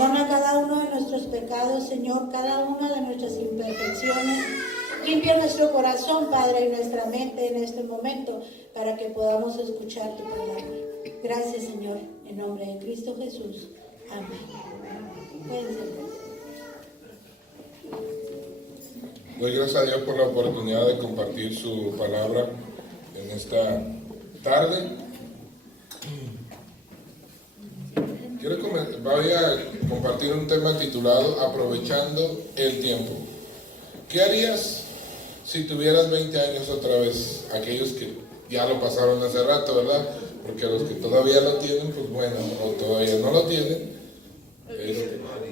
Perdona cada uno de nuestros pecados, Señor, cada una de nuestras imperfecciones. Limpia nuestro corazón, Padre, y nuestra mente en este momento para que podamos escuchar tu palabra. Gracias, Señor, en nombre de Cristo Jesús. Amén. Pueden sentarse. Doy gracias a Dios por la oportunidad de compartir su palabra en esta tarde. Voy a compartir un tema titulado Aprovechando el tiempo. ¿Qué harías si tuvieras 20 años otra vez? Aquellos que ya lo pasaron hace rato, ¿verdad? Porque a los que todavía lo tienen, pues bueno, o todavía no lo tienen.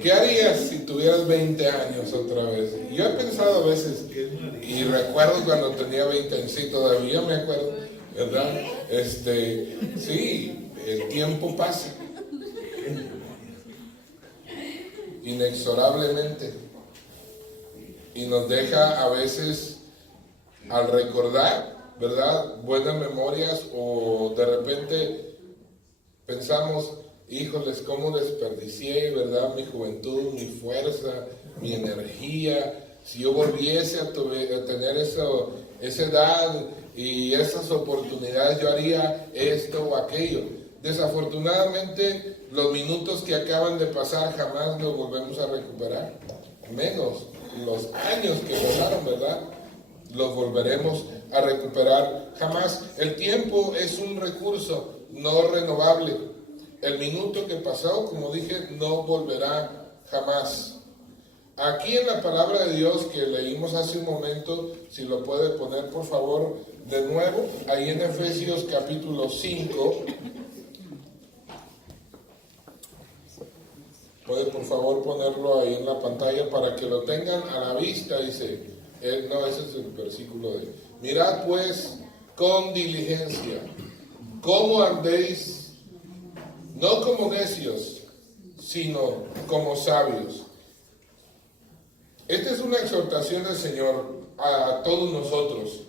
¿Qué harías si tuvieras 20 años otra vez? Yo he pensado a veces, y recuerdo cuando tenía 20 años, sí, todavía me acuerdo, ¿verdad? Sí, el tiempo pasa. Inexorablemente. Y nos deja a veces, al recordar, ¿verdad?, buenas memorias, o de repente pensamos, híjoles, cómo desperdicié, ¿verdad?, mi juventud, mi fuerza, mi energía. Si yo volviese a tener esa edad y esas oportunidades, yo haría esto o aquello. Desafortunadamente, los minutos que acaban de pasar jamás los volvemos a recuperar. Menos los años que pasaron, ¿verdad?, los volveremos a recuperar jamás. El tiempo es un recurso no renovable. El minuto que pasó, como dije, no volverá jamás. Aquí en la palabra de Dios que leímos hace un momento, si lo puede poner por favor de nuevo, ahí en Efesios capítulo 5, puede por favor ponerlo ahí en la pantalla para que lo tengan a la vista. Dice, no, ese es el versículo de, mirad pues con diligencia cómo andéis, no como necios, sino como sabios. Esta es una exhortación del Señor a todos nosotros.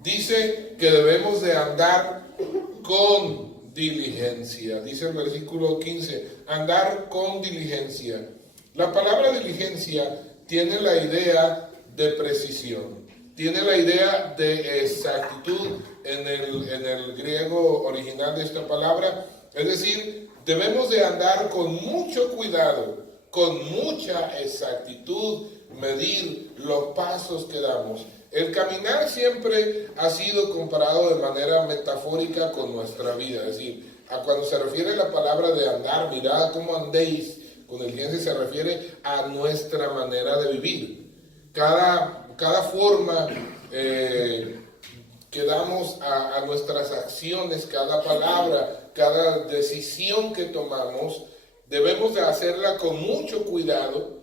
Dice que debemos de andar con diligencia. Dice el versículo 15, andar con diligencia. La palabra diligencia tiene la idea de precisión, tiene la idea de exactitud en el griego original de esta palabra. Es decir, debemos de andar con mucho cuidado, con mucha exactitud, medir los pasos que damos. El caminar siempre ha sido comparado de manera metafórica con nuestra vida. Es decir, cuando se refiere a la palabra de andar, mirad cómo andéis, con diligencia se refiere a nuestra manera de vivir. Cada forma que damos a nuestras acciones, cada palabra, cada decisión que tomamos, debemos de hacerla con mucho cuidado,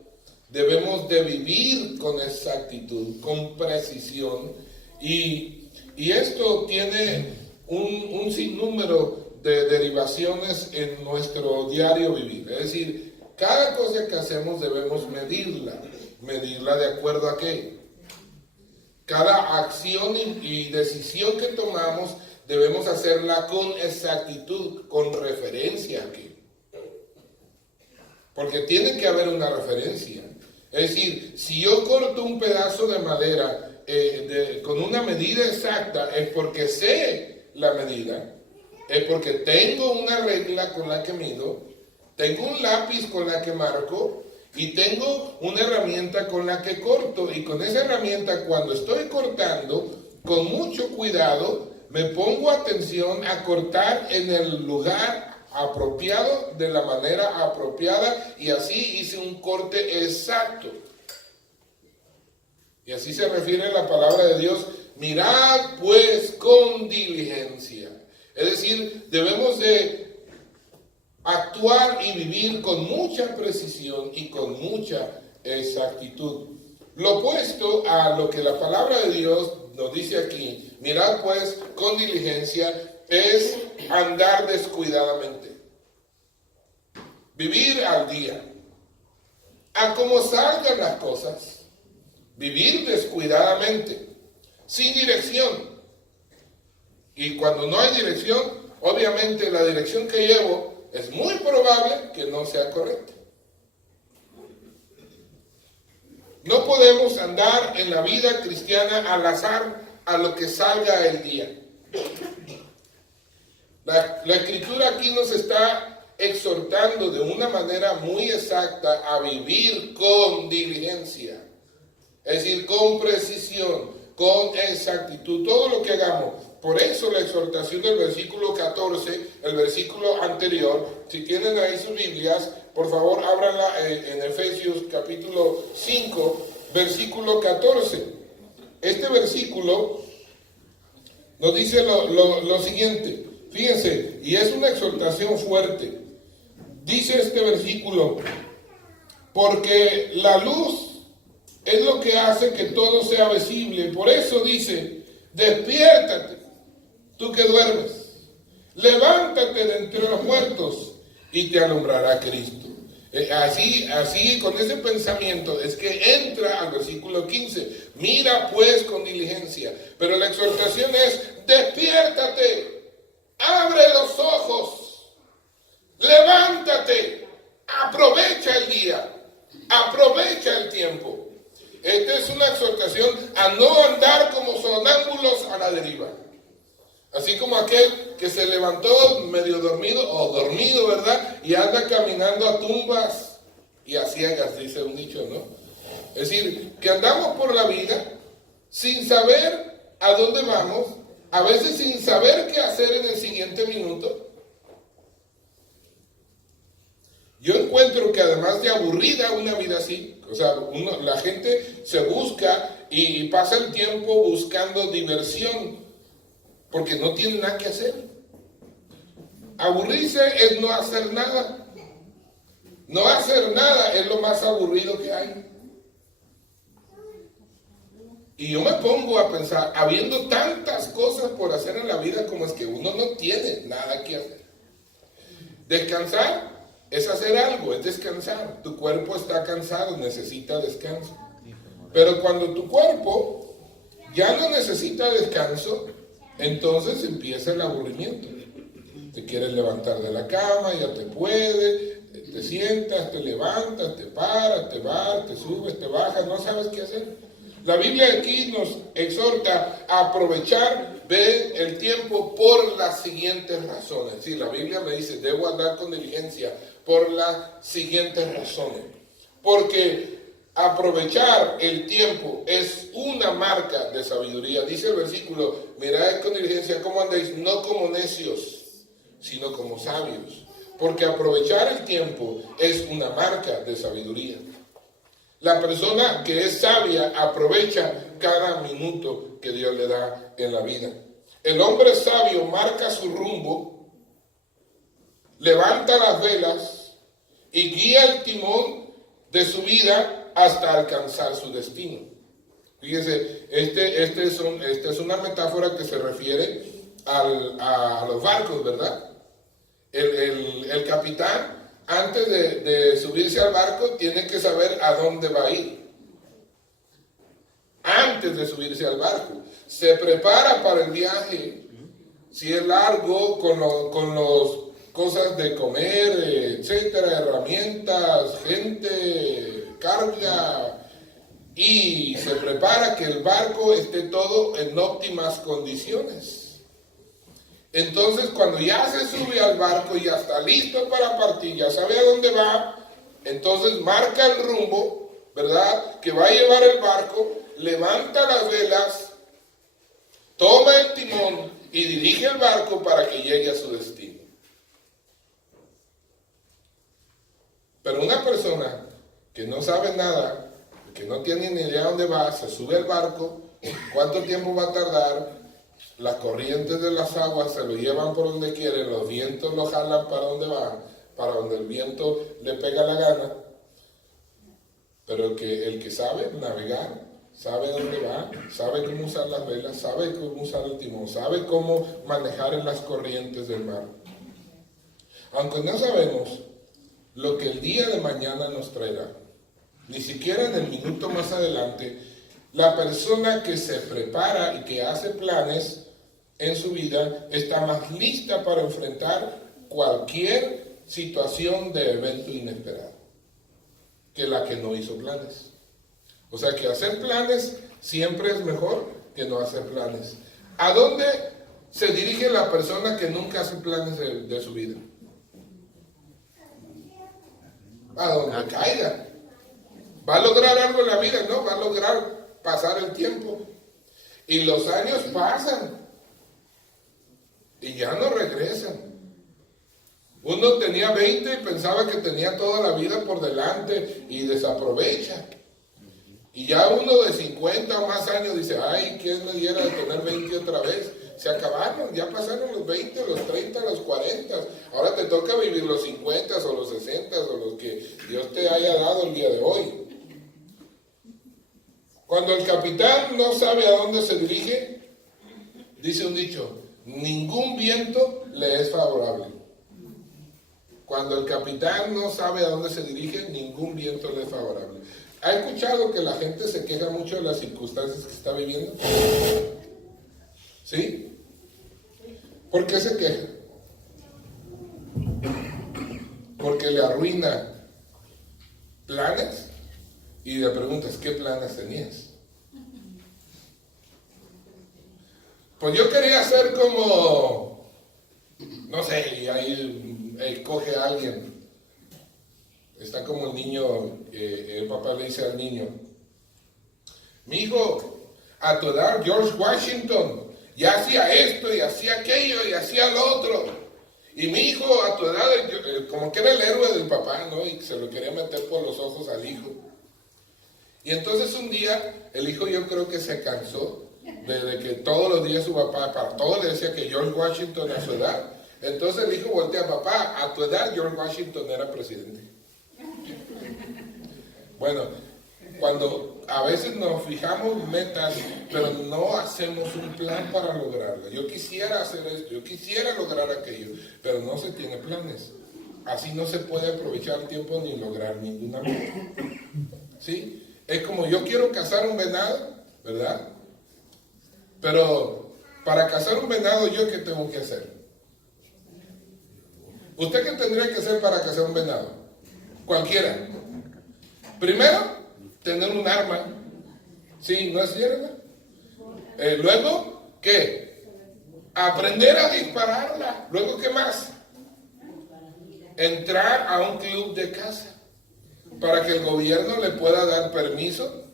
debemos de vivir con exactitud, con precisión, y esto tiene un sinnúmero de derivaciones en nuestro diario vivir. Es decir, cada cosa que hacemos debemos medirla de acuerdo a qué. Cada acción y decisión que tomamos debemos hacerla con exactitud, con referencia a qué. Porque tiene que haber una referencia. Es decir, si yo corto un pedazo de madera con una medida exacta, es porque sé la medida, es porque tengo una regla con la que mido, tengo un lápiz con la que marco y tengo una herramienta con la que corto. Y con esa herramienta, cuando estoy cortando, con mucho cuidado, me pongo atención a cortar en el lugar apropiado, de la manera apropiada, y así hice un corte exacto. Y así se refiere la palabra de Dios, mirad pues con diligencia. Es decir, debemos de actuar y vivir con mucha precisión y con mucha exactitud. Lo opuesto a lo que la palabra de Dios nos dice aquí, mirad pues con diligencia, es andar descuidadamente. Vivir al día, a como salgan las cosas. Vivir descuidadamente, sin dirección. Y cuando no hay dirección, obviamente la dirección que llevo es muy probable que no sea correcta. No podemos andar en la vida cristiana al azar a lo que salga el día. La Escritura aquí nos está exhortando de una manera muy exacta a vivir con diligencia. Es decir, con precisión, con exactitud, todo lo que hagamos. Por eso la exhortación del versículo 14, el versículo anterior, si tienen ahí sus Biblias, por favor ábranla en Efesios capítulo 5, versículo 14. Este versículo nos dice lo siguiente, fíjense, y es una exhortación fuerte. Dice este versículo, porque la luz es lo que hace que todo sea visible. Por eso dice, despiértate, tú que duermes, levántate de entre los muertos y te alumbrará Cristo. Así, con ese pensamiento es que entra al versículo 15. Mira pues con diligencia. Pero la exhortación es, despiértate, abre los ojos, levántate, aprovecha el día, aprovecha el tiempo. Esta es una exhortación a no andar como sonámbulos a la deriva. Así como aquel que se levantó medio dormido o dormido, ¿verdad? Y anda caminando a tumbas y a ciegas, dice un dicho, ¿no? Es decir, que andamos por la vida sin saber a dónde vamos, a veces sin saber qué hacer en el siguiente minuto. Yo encuentro que además de aburrida una vida así, o sea, la gente se busca y pasa el tiempo buscando diversión, porque no tiene nada que hacer. Aburrirse es no hacer nada. No hacer nada es lo más aburrido que hay. Y yo me pongo a pensar, habiendo tantas cosas por hacer en la vida, como es que uno no tiene nada que hacer. Descansar es hacer algo, es descansar. Tu cuerpo está cansado, necesita descanso. Pero cuando tu cuerpo ya no necesita descanso, entonces empieza el aburrimiento. Te quieres levantar de la cama, ya te puede, te sientas, te levantas, te paras, te vas, te subes, te bajas, no sabes qué hacer. La Biblia aquí nos exhorta a aprovechar el tiempo por las siguientes razones. Sí, la Biblia me dice, debo andar con diligencia por las siguientes razones. Porque aprovechar el tiempo es una marca de sabiduría. Dice el versículo, mirad con diligencia cómo andéis, no como necios, sino como sabios. Porque aprovechar el tiempo es una marca de sabiduría. La persona que es sabia aprovecha cada minuto que Dios le da en la vida. El hombre sabio marca su rumbo, levanta las velas y guía el timón de su vida hasta alcanzar su destino. Fíjese, esta es una metáfora que se refiere a los barcos, ¿verdad? El capitán, antes de subirse al barco, tiene que saber a dónde va a ir. Antes de subirse al barco, se prepara para el viaje. Si es largo, con los cosas de comer, etcétera, herramientas, gente, carga, y se prepara que el barco esté todo en óptimas condiciones. Entonces, cuando ya se sube al barco y ya está listo para partir, ya sabe a dónde va, entonces marca el rumbo, ¿verdad?, que va a llevar el barco, levanta las velas, toma el timón y dirige el barco para que llegue a su destino. Pero una persona que no sabe nada, que no tiene ni idea a dónde va, se sube al barco, ¿cuánto tiempo va a tardar? Las corrientes de las aguas se lo llevan por donde quieren, los vientos lo jalan para donde va, para donde el viento le pega la gana. Pero el que sabe navegar, sabe dónde va, sabe cómo usar las velas, sabe cómo usar el timón, sabe cómo manejar en las corrientes del mar. Aunque no sabemos lo que el día de mañana nos traerá, ni siquiera en el minuto más adelante, la persona que se prepara y que hace planes en su vida está más lista para enfrentar cualquier situación de evento inesperado que la que no hizo planes. O sea que hacer planes siempre es mejor que no hacer planes. ¿A dónde se dirige la persona que nunca hace planes de su vida? A donde caiga. ¿Va a lograr algo en la vida? No, va a lograr pasar el tiempo. Y los años pasan. Y ya no regresan. Uno tenía 20 y pensaba que tenía toda la vida por delante y desaprovecha. Y ya uno de 50 o más años dice, ay, ¿quién me diera de tener 20 otra vez? Se acabaron, ya pasaron los 20, los 30, los 40. Ahora te toca vivir los 50 o los 60 o los que Dios te haya dado el día de hoy. Cuando el capitán no sabe a dónde se dirige, dice un dicho, ningún viento le es favorable. Cuando el capitán no sabe a dónde se dirige, ningún viento le es favorable. ¿Ha escuchado que la gente se queja mucho de las circunstancias que está viviendo? ¿Sí? ¿Por qué se queja? Porque le arruina planes y le preguntas, ¿qué planes tenías? Pues yo quería ser como, no sé, y ahí coge a alguien. Está como el niño, el papá le dice al niño, mi hijo, a tu edad George Washington ya hacía esto y hacía aquello y hacía lo otro. Y mi hijo a tu edad, como que era el héroe del papá, ¿no? Y se lo quería meter por los ojos al hijo. Y entonces un día el hijo yo creo que se cansó de que todos los días su papá, para todo le decía que George Washington a su edad. Entonces el hijo voltea, papá, a tu edad George Washington era presidente. Bueno, cuando a veces nos fijamos metas, pero no hacemos un plan para lograrlo. Yo quisiera hacer esto, yo quisiera lograr aquello, pero no se tiene planes. Así no se puede aprovechar el tiempo ni lograr ninguna meta. ¿Sí? Es como yo quiero cazar un venado, ¿verdad? Pero para cazar un venado, ¿yo qué tengo que hacer? ¿Usted qué tendría que hacer para cazar un venado? Cualquiera. Primero, tener un arma. ¿Sí? ¿No es cierto? Luego, ¿qué? Aprender a dispararla. Luego, ¿qué más? Entrar a un club de caza para que el gobierno le pueda dar permiso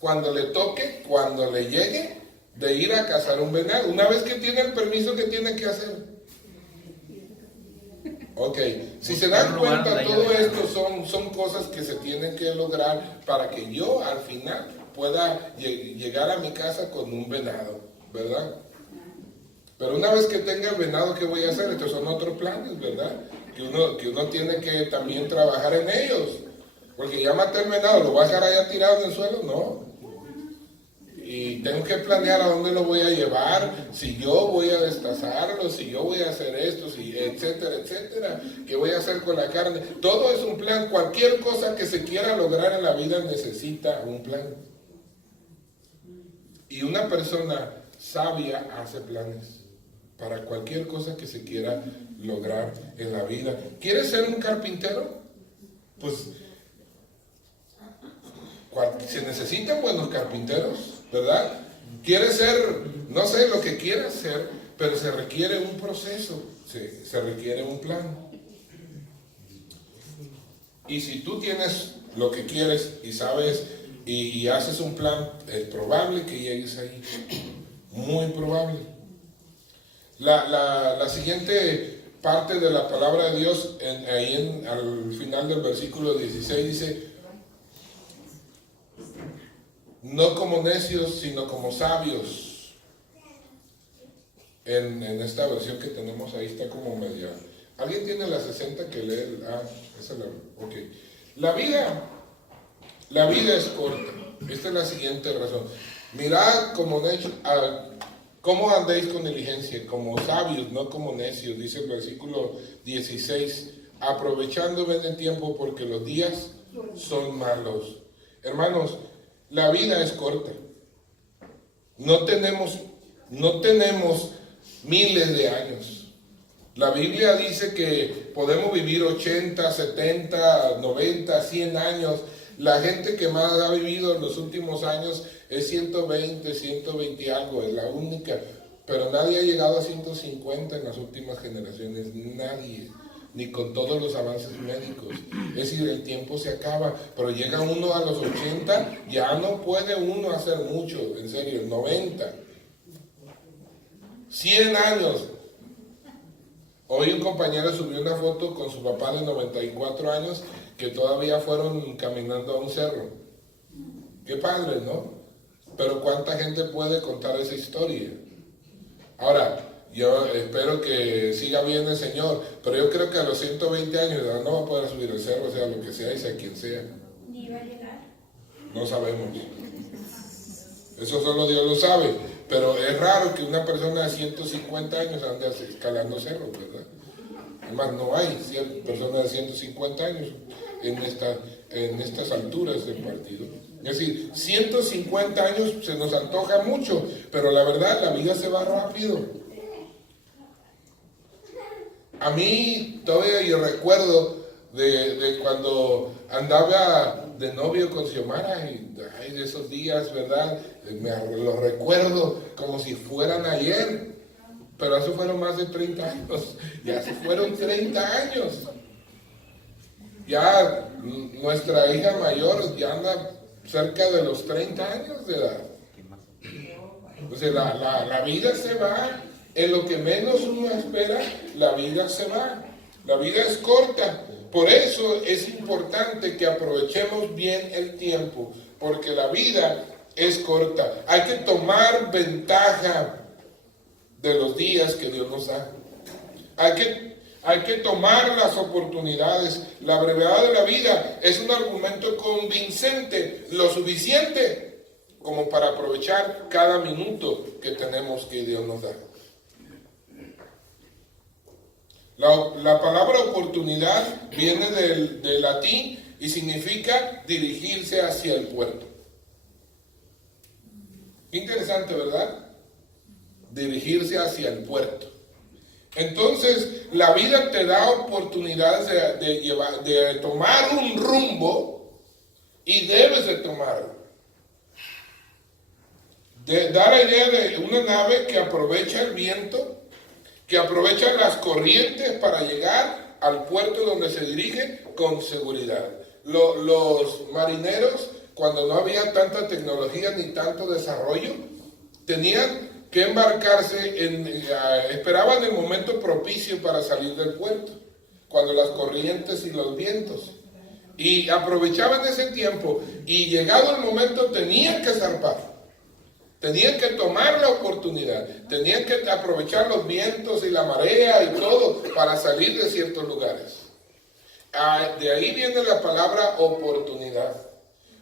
cuando le toque, cuando le llegue, de ir a cazar un venado. Una vez que tiene el permiso, ¿qué tiene que hacer? Ok, si se dan cuenta, todo esto son cosas que se tienen que lograr para que yo al final pueda llegar a mi casa con un venado, ¿verdad? Pero una vez que tenga el venado, ¿qué voy a hacer? Estos son otros planes, ¿verdad? Que uno tiene que también trabajar en ellos. Porque ya maté el venado, ¿lo voy a dejar allá tirado en el suelo? No. Y tengo que planear a dónde lo voy a llevar, si yo voy a destazarlo, si yo voy a hacer esto, etcétera, etcétera. ¿Qué voy a hacer con la carne? Todo es un plan. Cualquier cosa que se quiera lograr en la vida necesita un plan. Y una persona sabia hace planes para cualquier cosa que se quiera lograr en la vida. ¿Quieres ser un carpintero? Pues se necesitan buenos carpinteros, ¿verdad? ¿Quieres ser, no sé, lo que quieras ser, pero se requiere un proceso, se requiere un plan? Y si tú tienes lo que quieres y sabes y haces un plan, es probable que llegues ahí, muy probable. La siguiente parte de la palabra de Dios, al final del versículo 16 dice, no como necios, sino como sabios. En esta versión que tenemos ahí está como media. ¿Alguien tiene la 60 que lee? Esa es la. Ok. La vida es corta. Esta es la siguiente razón. Mirad como necios, cómo andéis con diligencia, como sabios, no como necios, dice el versículo 16. Aprovechando bien el tiempo porque los días son malos. Hermanos, la vida es corta. No tenemos miles de años. La Biblia dice que podemos vivir 80, 70, 90, 100 años. La gente que más ha vivido en los últimos años es 120, 120 y algo, es la única. Pero nadie ha llegado a 150 en las últimas generaciones, nadie, ni con todos los avances médicos. Es decir, el tiempo se acaba, pero llega uno a los 80, ya no puede uno hacer mucho, en serio, 90, 100 años. Hoy un compañero subió una foto con su papá de 94 años que todavía fueron caminando a un cerro. Qué padre, ¿no? Pero ¿cuánta gente puede contar esa historia? Ahora, yo espero que siga bien el Señor, pero yo creo que a los 120 años no va a poder subir el cerro, sea lo que sea y sea quien sea. Ni va a llegar. No sabemos. Eso solo Dios lo sabe. Pero es raro que una persona de 150 años ande escalando cerros, ¿verdad? Además, no hay personas de 150 años en estas alturas del partido. Es decir, 150 años se nos antoja mucho, pero la verdad, la vida se va rápido. A mí, todavía yo recuerdo de cuando andaba de novio con Xiomara, y de esos días, ¿verdad? Lo recuerdo como si fueran ayer, pero eso fueron más de 30 años, ya se fueron 30 años. Ya nuestra hija mayor ya anda cerca de los 30 años de edad. O sea, la vida se va, en lo que menos uno espera, la vida se va. La vida es corta, por eso es importante que aprovechemos bien el tiempo, porque la vida es corta. Hay que tomar ventaja de los días que Dios nos da. Hay que tomar las oportunidades. La brevedad de la vida es un argumento convincente, lo suficiente como para aprovechar cada minuto que tenemos que Dios nos da. La palabra oportunidad viene del latín y significa dirigirse hacia el puerto. Interesante, ¿verdad? Dirigirse hacia el puerto. Entonces, la vida te da oportunidades de tomar un rumbo y debes de tomarlo. Da la idea de una nave que aprovecha el viento, que aprovecha las corrientes para llegar al puerto donde se dirige con seguridad. Los marineros, cuando no había tanta tecnología ni tanto desarrollo, tenían que embarcarse, esperaban el momento propicio para salir del puerto, cuando las corrientes y los vientos, y aprovechaban ese tiempo, y llegado el momento tenían que zarpar. Tenían que tomar la oportunidad, tenían que aprovechar los vientos y la marea y todo para salir de ciertos lugares. De ahí viene la palabra oportunidad,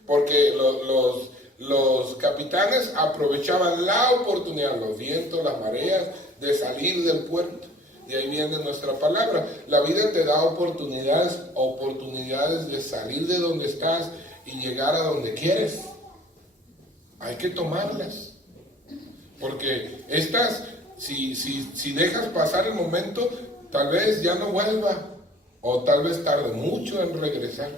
porque los capitanes aprovechaban la oportunidad, los vientos, las mareas, de salir del puerto. De ahí viene nuestra palabra. La vida te da oportunidades de salir de donde estás y llegar a donde quieres. Hay que tomarlas, porque estas, si dejas pasar el momento, tal vez ya no vuelva, o tal vez tarde mucho en regresar,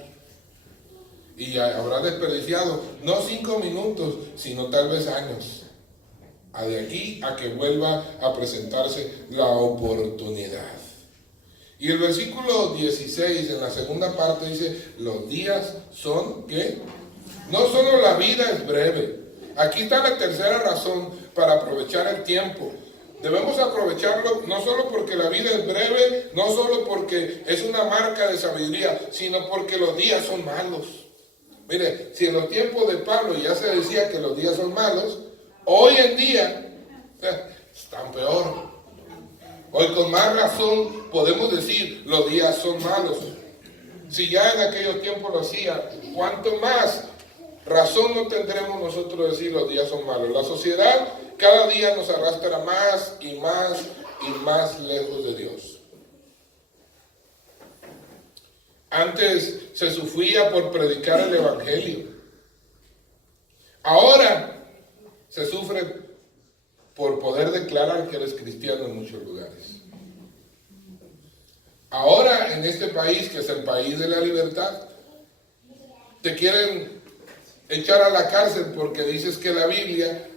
y habrá desperdiciado, no 5 minutos, sino tal vez años, de aquí a que vuelva a presentarse la oportunidad. Y el versículo 16, en la segunda parte, dice, los días son, ¿qué? No solo la vida es breve. Aquí está la tercera razón para aprovechar el tiempo. Debemos aprovecharlo no solo porque la vida es breve, no solo porque es una marca de sabiduría, sino porque los días son malos. Mire, si en los tiempos de Pablo ya se decía que los días son malos, hoy en día están peor. Hoy con más razón podemos decir los días son malos. Si ya en aquellos tiempos lo hacía, ¿cuánto más razón no tendremos nosotros de decir los días son malos? La sociedad cada día nos arrastra más y más y más lejos de Dios. Antes se sufría por predicar el evangelio. Ahora se sufre por poder declarar que eres cristiano en muchos lugares. Ahora en este país, que es el país de la libertad, te quieren echar a la cárcel porque dices que la Biblia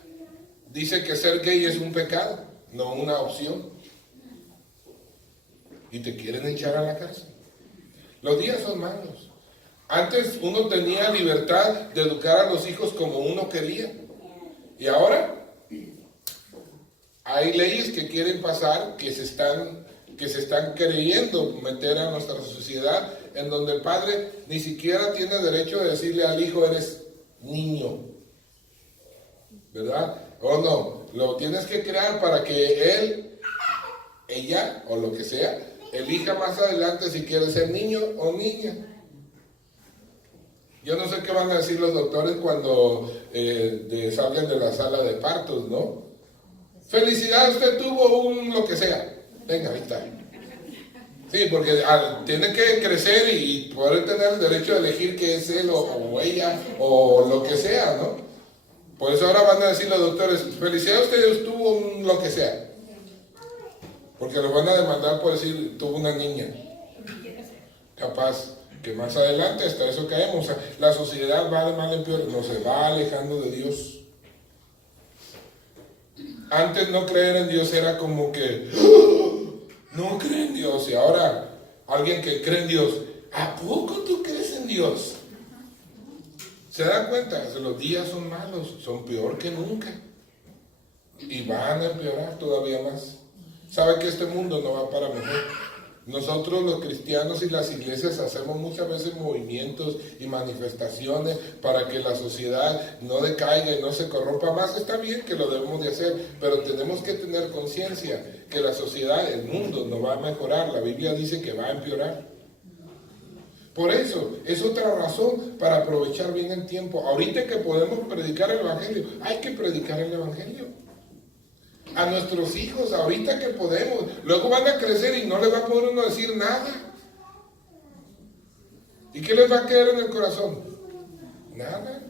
dice que ser gay es un pecado, no una opción. Y te quieren echar a la cárcel. Los días son malos. Antes uno tenía libertad de educar a los hijos como uno quería. Y ahora hay leyes que quieren pasar, que se están queriendo meter a nuestra sociedad, en donde el padre ni siquiera tiene derecho de decirle al hijo, eres niño, ¿verdad? O no, lo tienes que crear para que él, ella o lo que sea, elija más adelante si quiere ser niño o niña. Yo no sé qué van a decir los doctores cuando salgan de la sala de partos, ¿no? Felicidades, usted tuvo un lo que sea. Venga, ahí está. Sí, porque tiene que crecer y poder tener el derecho de elegir qué es él o ella o lo que sea, ¿no? Por eso ahora van a decir los doctores, felicidades, usted tuvo un lo que sea. Porque los van a demandar por decir, tuvo una niña. Capaz que más adelante hasta eso caemos. O sea, la sociedad va de mal en peor, nos se va alejando de Dios. Antes no creer en Dios era como que no cree en Dios, y ahora alguien que cree en Dios, ¿a poco tú crees en Dios? ¿Se dan cuenta? Los días son malos, son peor que nunca y van a empeorar todavía más. ¿Sabe que este mundo no va para mejor? Nosotros los cristianos y las iglesias hacemos muchas veces movimientos y manifestaciones para que la sociedad no decaiga y no se corrompa más. Está bien que lo debemos de hacer, pero tenemos que tener conciencia que la sociedad, el mundo no va a mejorar. La Biblia dice que va a empeorar. Por eso, es otra razón para aprovechar bien el tiempo. Ahorita que podemos predicar el Evangelio, hay que predicar el Evangelio. A nuestros hijos, ahorita que podemos. Luego van a crecer y no les va a poder uno decir nada. ¿Y qué les va a quedar en el corazón? Nada.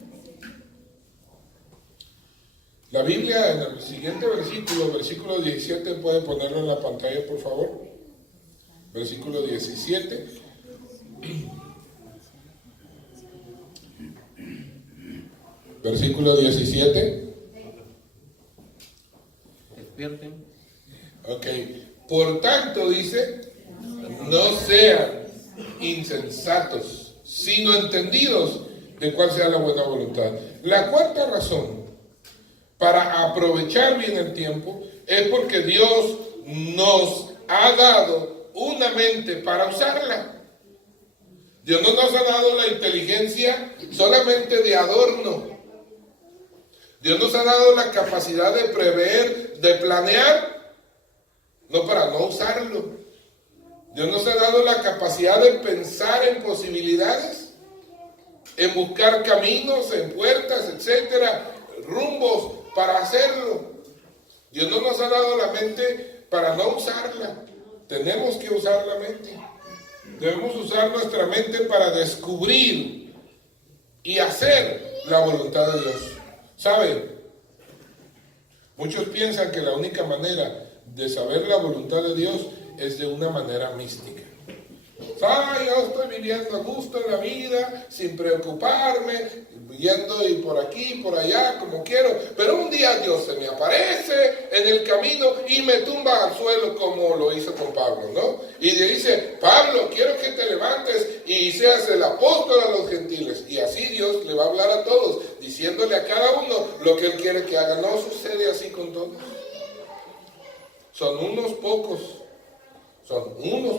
La Biblia, en el siguiente versículo 17, puede ponerlo en la pantalla, por favor. Versículo 17. Versículo 17. Ok, por tanto dice, no sean insensatos, sino entendidos de cuál sea la buena voluntad. La cuarta razón para aprovechar bien el tiempo es porque Dios nos ha dado una mente para usarla. Dios no nos ha dado la inteligencia solamente de adorno. Dios nos ha dado la capacidad de prever, de planear, no para no usarlo. Dios nos ha dado la capacidad de pensar en posibilidades, en buscar caminos, en puertas, etcétera, rumbos para hacerlo. Dios no nos ha dado la mente para no usarla. Tenemos que usar la mente. Debemos usar nuestra mente para descubrir y hacer la voluntad de Dios. ¿Saben? Muchos piensan que la única manera de saber la voluntad de Dios es de una manera mística. Yo estoy viviendo a gusto en la vida, sin preocuparme, yendo y por aquí, por allá, como quiero. Pero un día Dios se me aparece en el camino y me tumba al suelo como lo hizo con Pablo, ¿no? Y le dice, Pablo, quiero que te levantes y seas el apóstol a los gentiles. Y así Dios le va a hablar a todos, diciéndole a cada uno lo que Él quiere que haga. No sucede así con todos. Son unos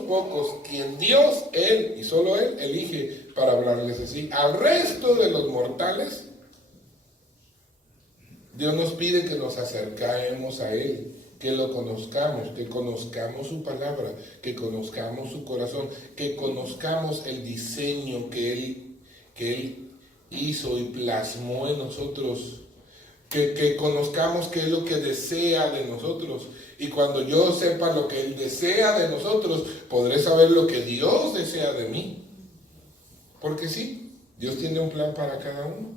pocos quien Dios, Él y solo Él elige para hablarles así. Al resto de los mortales, Dios nos pide que nos acerquemos a Él, que lo conozcamos, que conozcamos su palabra, que conozcamos su corazón, que conozcamos el diseño que Él hizo y plasmó en nosotros, que conozcamos qué es lo que desea de nosotros. Y cuando yo sepa lo que Él desea de nosotros, podré saber lo que Dios desea de mí. Porque sí, Dios tiene un plan para cada uno.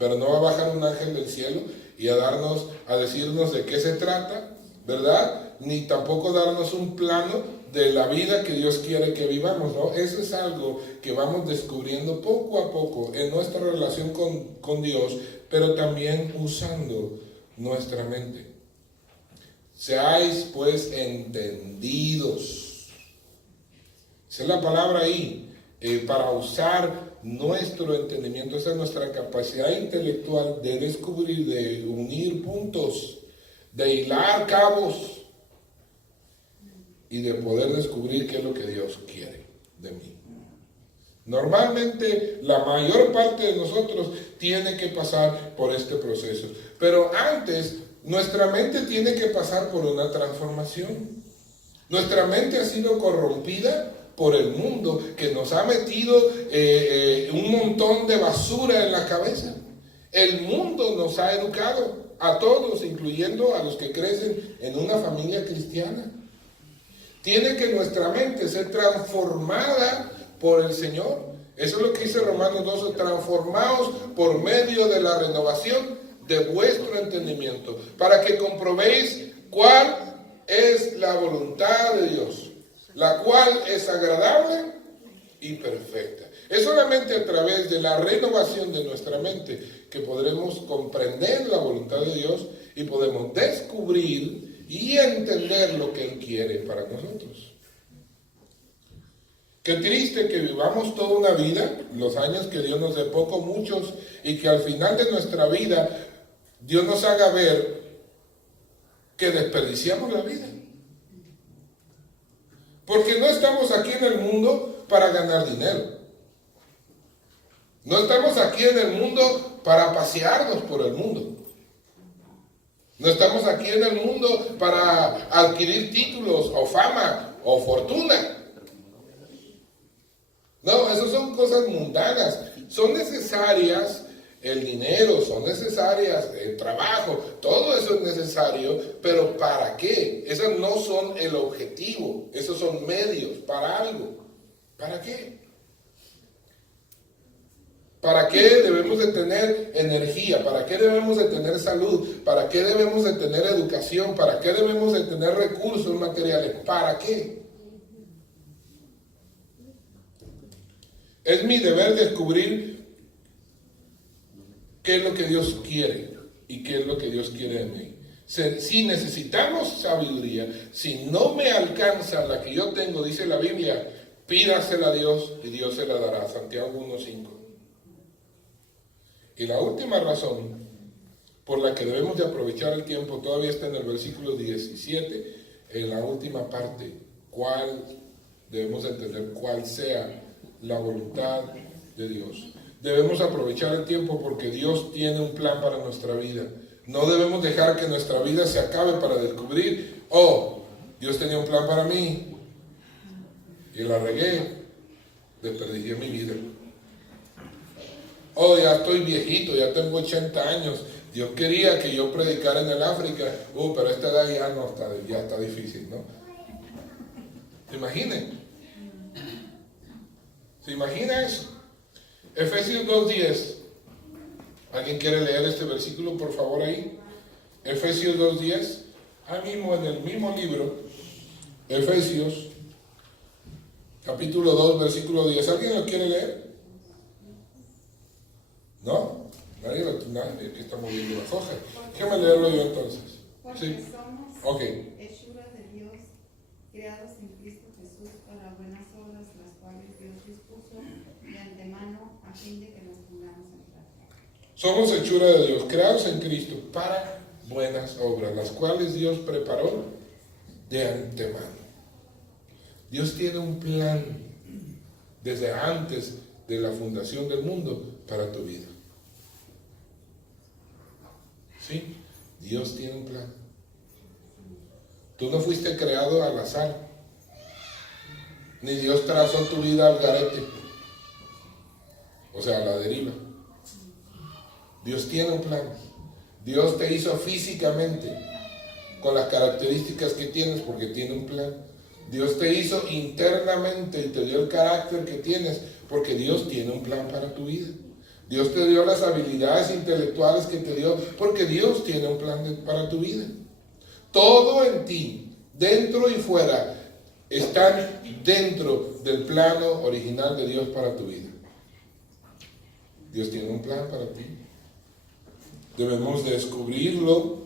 Pero no va a bajar un ángel del cielo y a decirnos de qué se trata, ¿verdad? Ni tampoco darnos un plano de la vida que Dios quiere que vivamos, ¿no? Eso es algo que vamos descubriendo poco a poco en nuestra relación con Dios, pero también usando nuestra mente. Seáis pues entendidos. Esa es la palabra ahí, para usar nuestro entendimiento. Esa es nuestra capacidad intelectual de descubrir, de unir puntos, de hilar cabos y de poder descubrir qué es lo que Dios quiere de mí. Normalmente la mayor parte de nosotros tiene que pasar por este proceso, pero antes nuestra mente tiene que pasar por una transformación. Nuestra mente ha sido corrompida por el mundo, que nos ha metido un montón de basura en la cabeza. El mundo nos ha educado a todos, incluyendo a los que crecen en una familia cristiana. Tiene que nuestra mente ser transformada por el Señor. Eso es lo que dice Romanos 12: transformaos por medio de la renovación de vuestro entendimiento, para que comprobéis cuál es la voluntad de Dios, la cual es agradable y perfecta. Es solamente a través de la renovación de nuestra mente que podremos comprender la voluntad de Dios y podemos descubrir y entender lo que Él quiere para nosotros. Qué triste que vivamos toda una vida, los años que Dios nos dé, poco, muchos, y que al final de nuestra vida Dios nos haga ver que desperdiciamos la vida. Porque no estamos aquí en el mundo para ganar dinero. No estamos aquí en el mundo para pasearnos por el mundo. No estamos aquí en el mundo para adquirir títulos o fama o fortuna. No, esas son cosas mundanas. Son necesarias el dinero, son necesarias el trabajo, todo eso es necesario, pero ¿para qué? Esos no son el objetivo, esos son medios para algo. ¿Para qué? ¿Para qué debemos de tener energía? ¿Para qué debemos de tener salud? ¿Para qué debemos de tener educación? ¿Para qué debemos de tener recursos materiales? ¿Para qué? Es mi deber descubrir qué es lo que Dios quiere y qué es lo que Dios quiere de mí. Si necesitamos sabiduría, si no me alcanza la que yo tengo, dice la Biblia, pídasela a Dios y Dios se la dará. Santiago 1:5. Y la última razón por la que debemos de aprovechar el tiempo todavía está en el versículo 17, en la última parte. Debemos entender cuál sea la voluntad de Dios. Debemos aprovechar el tiempo porque Dios tiene un plan para nuestra vida. No debemos dejar que nuestra vida se acabe para descubrir, Dios tenía un plan para mí y la regué, desperdicié mi vida. Ya estoy viejito, ya tengo 80 años, Dios quería que yo predicara en el África, pero a esta edad ya está difícil, ¿no? ¿Se imagina eso? Efesios 2:10. ¿Alguien quiere leer este versículo, por favor, ahí? Efesios 2:10. Ahí mismo, en el mismo libro, Efesios, capítulo 2, versículo 10. ¿Alguien lo quiere leer? ¿No? Nadie que está moviendo las hojas. Déjame leerlo yo entonces. Porque Sí. somos Ok. hechura de Dios, creados en Cristo Jesús para buenas obras, las cuales Dios dispuso de antemano a fin de que nos pongamos en práctica. Somos hechura de Dios, creados en Cristo para buenas obras, las cuales Dios preparó de antemano. Dios tiene un plan desde antes de la fundación del mundo para tu vida. ¿Sí? Dios tiene un plan. Tú no fuiste creado al azar, ni Dios trazó tu vida al garete, o sea, a la deriva. Dios tiene un plan. Dios te hizo físicamente con las características que tienes porque tiene un plan. Dios te hizo internamente y te dio el carácter que tienes porque Dios tiene un plan para tu vida. Dios te dio las habilidades intelectuales que te dio porque Dios tiene un plan para tu vida. Todo en ti, dentro y fuera, están dentro del plano original de Dios para tu vida. Dios tiene un plan para ti. Debemos descubrirlo.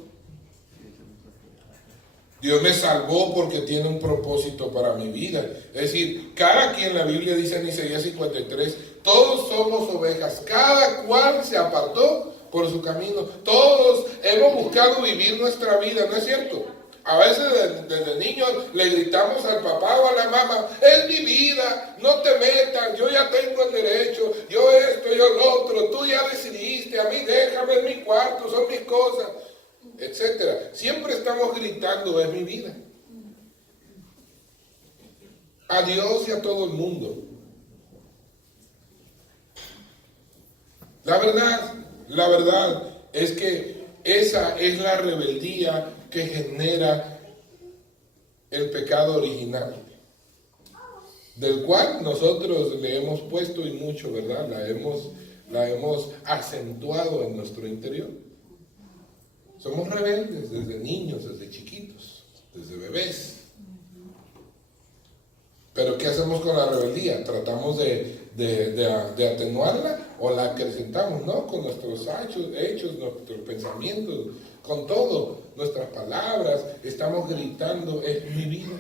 Dios me salvó porque tiene un propósito para mi vida. Es decir, cada quien, la Biblia dice en Isaías 53, todos somos ovejas, cada cual se apartó por su camino. Todos hemos buscado vivir nuestra vida, ¿no es cierto? A veces desde niños le gritamos al papá o a la mamá, es mi vida, no te metas, yo ya tengo el derecho, yo esto, yo lo otro, tú ya decidiste, a mí déjame en mi cuarto, son mis cosas, etcétera. Siempre estamos gritando, es mi vida. A Dios y a todo el mundo. La verdad es que esa es la rebeldía que genera el pecado original, del cual nosotros le hemos puesto y mucho, ¿verdad? La hemos acentuado en nuestro interior. Somos rebeldes desde niños, desde chiquitos, desde bebés. Pero ¿qué hacemos con la rebeldía? Tratamos de atenuarla o la acrecentamos, ¿no? Con nuestros hechos, nuestros pensamientos, con todo, nuestras palabras, estamos gritando, es mi vida.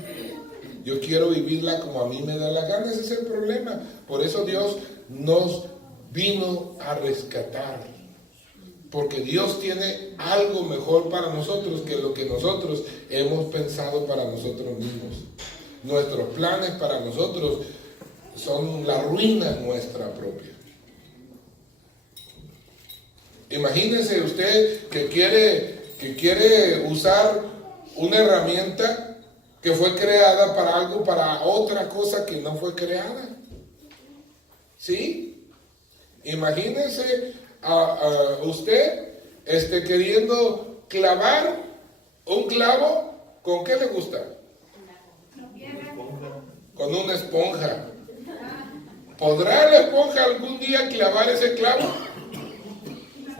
Yo quiero vivirla como a mí me da la gana, ese es el problema. Por eso Dios nos vino a rescatar. Porque Dios tiene algo mejor para nosotros que lo que nosotros hemos pensado para nosotros mismos. Nuestros planes para nosotros son la ruina nuestra propia. Imagínese usted que quiere usar una herramienta que fue creada para algo, para otra cosa que no fue creada. ¿Sí? Imagínese a usted queriendo clavar un clavo, ¿con qué le gusta? Con una esponja. ¿Podrá la esponja algún día clavar ese clavo?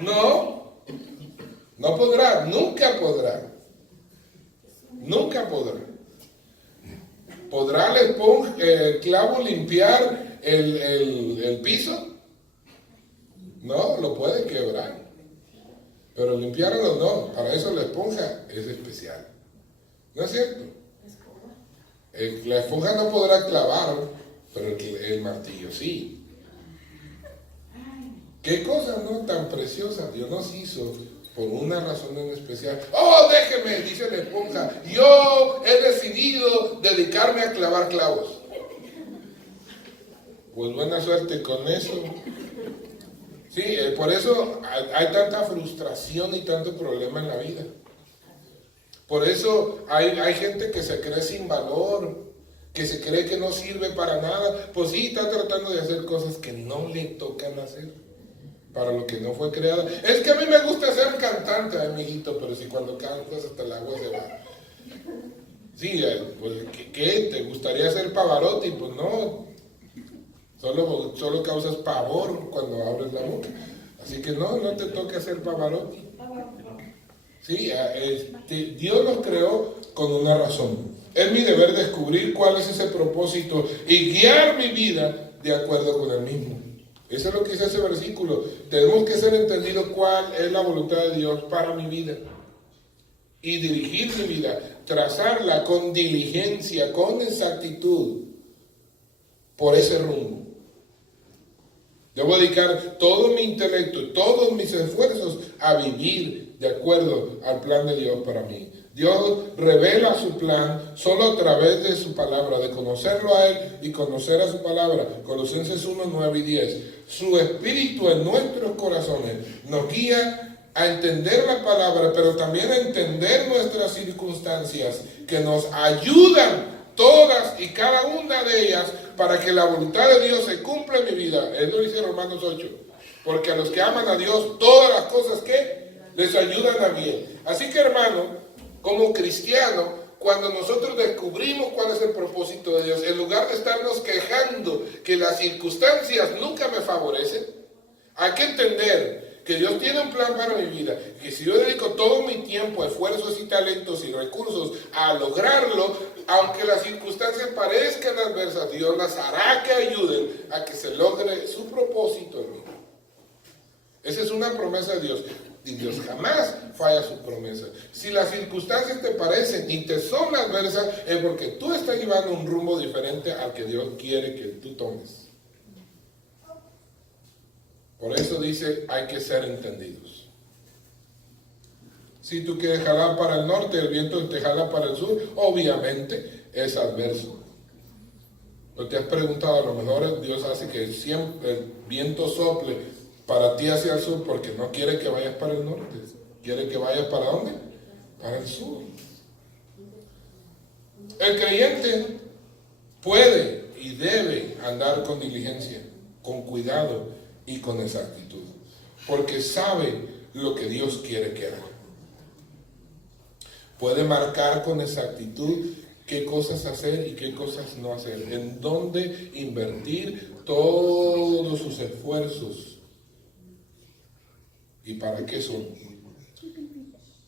No podrá, nunca podrá. Nunca podrá. ¿Podrá la esponja, el clavo limpiar el piso? No, lo puede quebrar. Pero limpiarlo no, para eso la esponja es especial. ¿No es cierto? La esponja no podrá clavar, pero el martillo sí. ¿Qué cosa no tan preciosa Dios nos hizo por una razón en especial? ¡Oh, déjeme! Dice la esponja. Yo he decidido dedicarme a clavar clavos. Pues buena suerte con eso. Sí, por eso hay tanta frustración y tanto problema en la vida. Por eso hay gente que se cree sin valor, que se cree que no sirve para nada. Pues sí, está tratando de hacer cosas que no le tocan hacer, para lo que no fue creada. Es que a mí me gusta ser cantante, mijito, pero si cuando cantas hasta el agua se va. Sí, pues, ¿qué? ¿Te gustaría ser Pavarotti? Pues no. Solo causas pavor cuando abres la boca. Así que no te toca ser Pavarotti. Sí, Dios nos creó con una razón. Es mi deber descubrir cuál es ese propósito y guiar mi vida de acuerdo con el mismo. Eso es lo que dice ese versículo. Tenemos que ser entendidos cuál es la voluntad de Dios para mi vida. Y dirigir mi vida, trazarla con diligencia, con exactitud, por ese rumbo. Debo dedicar todo mi intelecto, todos mis esfuerzos a vivir de acuerdo al plan de Dios para mí. Dios revela su plan solo a través de su palabra, de conocerlo a Él y conocer a su palabra. Colosenses 1, 9 y 10. Su espíritu en nuestros corazones nos guía a entender la palabra, pero también a entender nuestras circunstancias que nos ayudan todas y cada una de ellas para que la voluntad de Dios se cumpla en mi vida. Eso dice Romanos 8. Porque a los que aman a Dios, todas las cosas que les ayudan a bien. Así que, hermano, como cristiano, cuando nosotros descubrimos cuál es el propósito de Dios, en lugar de estarnos quejando que las circunstancias nunca me favorecen, hay que entender que Dios tiene un plan para mi vida, que si yo dedico todo mi tiempo, esfuerzos y talentos y recursos a lograrlo, aunque las circunstancias parezcan adversas, Dios las hará que ayuden a que se logre su propósito en mí. Esa es una promesa de Dios. Y Dios jamás falla su promesa. Si las circunstancias te parecen y te son adversas, es porque tú estás llevando un rumbo diferente al que Dios quiere que tú tomes. Por eso dice, hay que ser entendidos. Si tú quieres jalar para el norte, el viento te jala para el sur, obviamente es adverso. ¿No te has preguntado? A lo mejor Dios hace que siempre el viento sople para ti hacia el sur porque no quiere que vayas para el norte. Quiere que vayas ¿para dónde? Para el sur. El creyente puede y debe andar con diligencia, con cuidado y con exactitud, porque sabe lo que Dios quiere que haga. Puede marcar con exactitud qué cosas hacer y qué cosas no hacer, en dónde invertir todos sus esfuerzos y para qué son.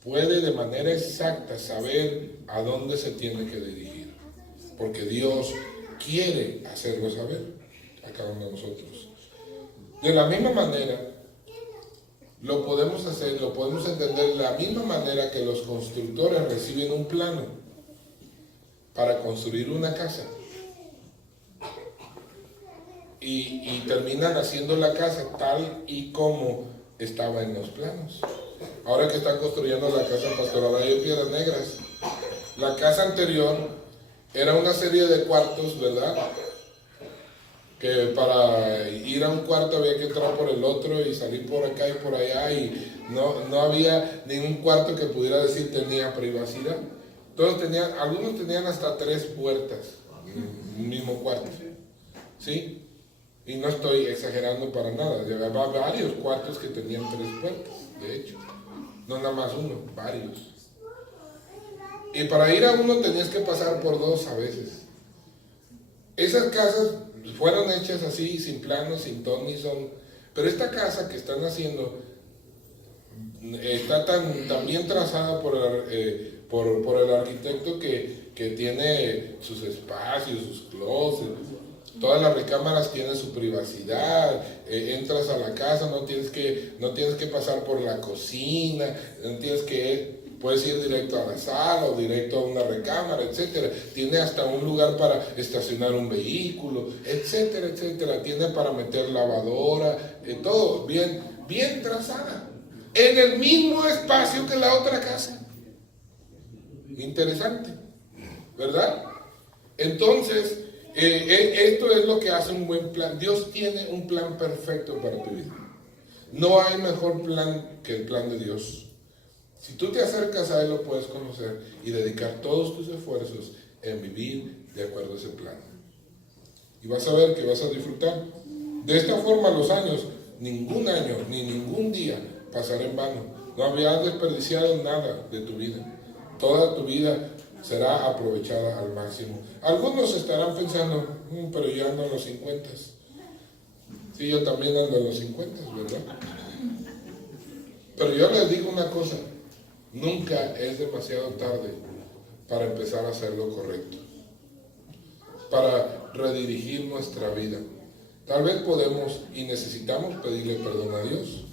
Puede de manera exacta saber a dónde se tiene que dirigir, porque Dios quiere hacerlo saber a cada uno de nosotros. De la misma manera, lo podemos hacer, lo podemos entender de la misma manera que los constructores reciben un plano para construir una casa y terminan haciendo la casa tal y como estaba en los planos. Ahora que están construyendo la casa pastoral ahí en Piedras Negras, la casa anterior era una serie de cuartos, ¿verdad? Que para ir a un cuarto había que entrar por el otro y salir por acá y por allá, y no había ningún cuarto que pudiera decir tenía privacidad. Algunos tenían hasta 3 puertas en un mismo cuarto, ¿sí? Y no estoy exagerando para nada, había varios cuartos que tenían 3 puertas, de hecho, no nada más uno, varios. Y para ir a uno tenías que pasar por 2 a veces. Esas casas fueron hechas así, sin planos, sin ton ni son. Pero esta casa que están haciendo está tan bien trazada por el arquitecto que tiene sus espacios, sus closets. Todas las recámaras tienen su privacidad. Entras a la casa, no tienes que pasar por la cocina, puedes ir directo a la sala o directo a una recámara, etcétera. Tiene hasta un lugar para estacionar un vehículo, etcétera, etcétera. Tiene para meter lavadora, todo bien trazada, en el mismo espacio que la otra casa. Interesante, ¿verdad? Entonces, esto es lo que hace un buen plan. Dios tiene un plan perfecto para tu vida. No hay mejor plan que el plan de Dios. Si tú te acercas a Él, lo puedes conocer y dedicar todos tus esfuerzos en vivir de acuerdo a ese plan. Y vas a ver que vas a disfrutar. De esta forma, los años, ningún año ni ningún día pasará en vano. No habrás desperdiciado nada de tu vida. Toda tu vida será aprovechada al máximo. Algunos estarán pensando, pero yo ando en los 50. Sí, yo también ando en los 50, ¿verdad? Pero yo les digo una cosa. Nunca es demasiado tarde para empezar a hacer lo correcto, para redirigir nuestra vida. Tal vez podemos y necesitamos pedirle perdón a Dios,